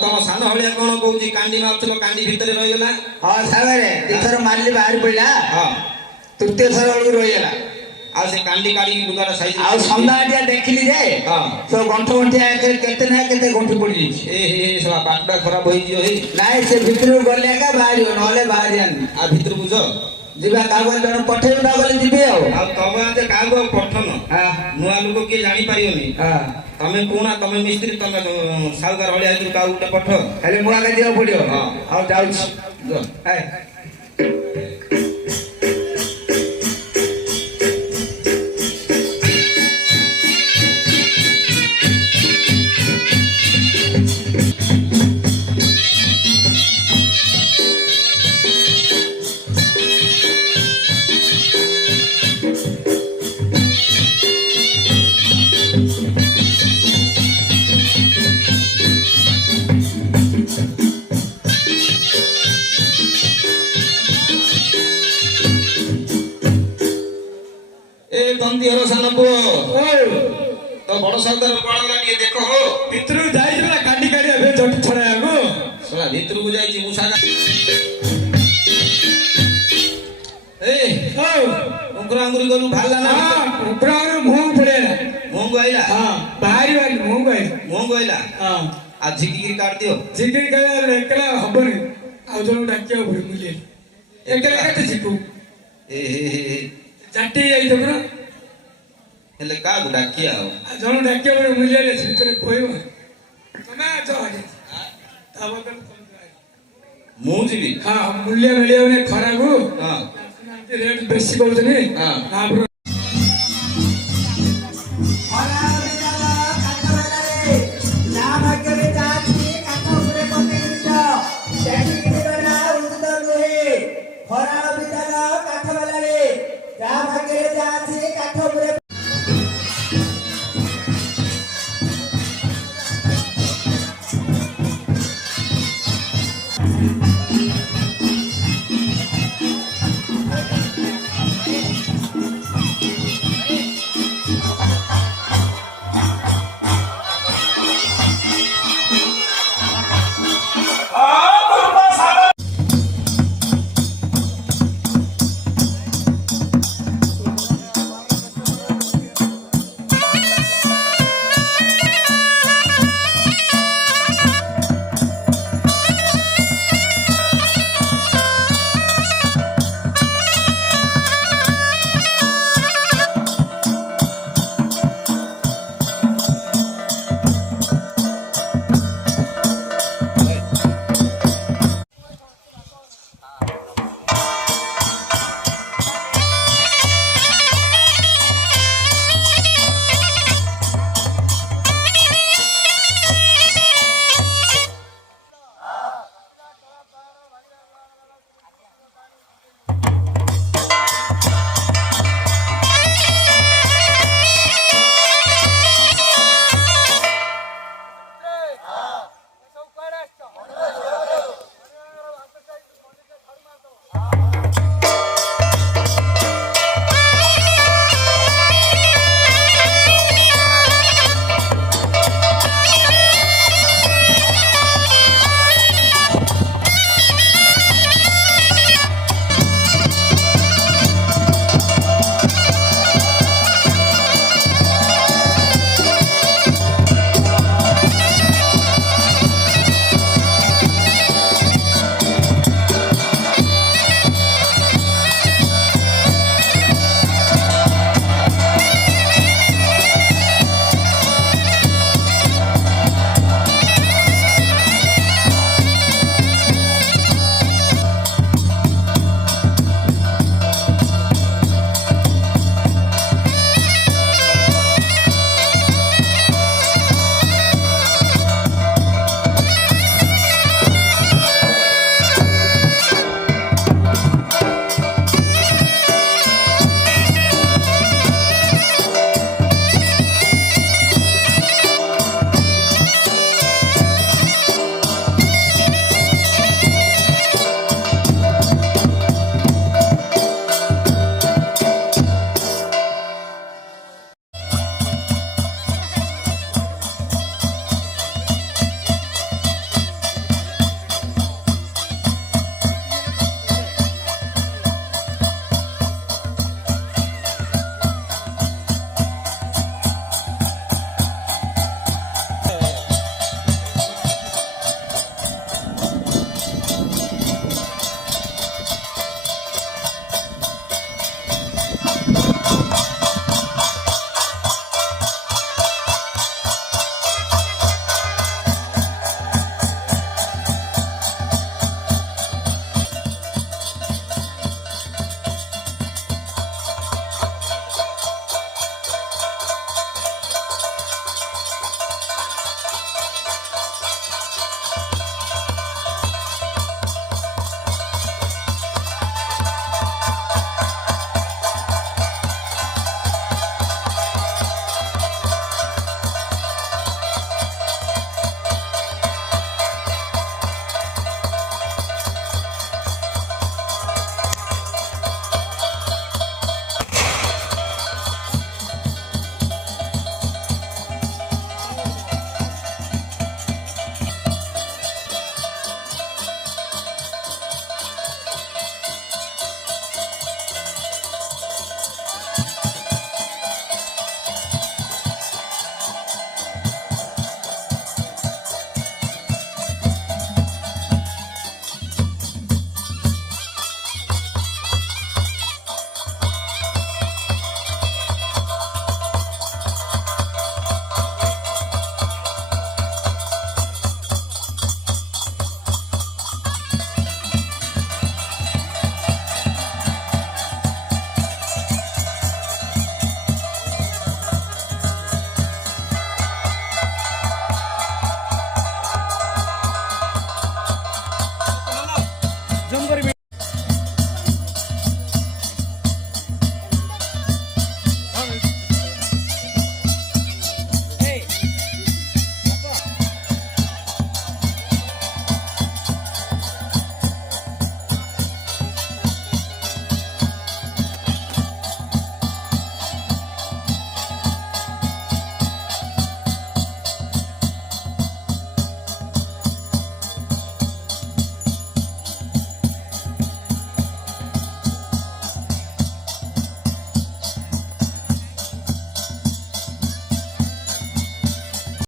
तुम सान भाया कौन कौन कांडी मार कांडी भितर रहीगला हाँ सारे तीथर मारली बाहर पड़ा हाँ तृतीय थर बेलू रहीगला से कांडी काढ़ी लुगार साइज सन्ध्या देखिली जे तो गंठ गंठिया केते ना केते गंठी पड़ी ए सला पाटडा खराब होई जियो हे नाइ से भितर गले का बाहर नले बाहर आ भितर बुझ जीवा कागज जन पठे ना बोले जीवे आ तब आज कागो पठन नुआ लोक के जानि पारियोनी तमे कोना तमे मिस्त्री तमे साउकार भलिया इतु का उटे पठ खाली मुआ का दियो पड़ियो आ जाउछ ए तंदी हरो सान पो तो बड़ सरदार पड़ला के देखो हो भितर जाई बला कांडी काढ़ी बे झट छड़ाया को सला भितर को जाई मुसा ए ओ उंगरा अंगुरी गलु भाला ना उंगरा मुंह पड़े मुंह आइला हां बाहरी वाली मुंह आइला हां आ झिकी काट दियो झिकी काढ़ एकला हबनी आ जण डाकिया भरी मिले एकला कते झिकू ए जाटी आई तोरा हेले का डाकिया हो जण डाकिया भरी मिले ले भितर कोइबो तमे जो आगे ताबतन मु जीवी हां मूल्य मिलियो ने खराबु हां रेट बेसी कहउतनी हां हां खरा बिताला काठ वाला रे जा भागे जा काठ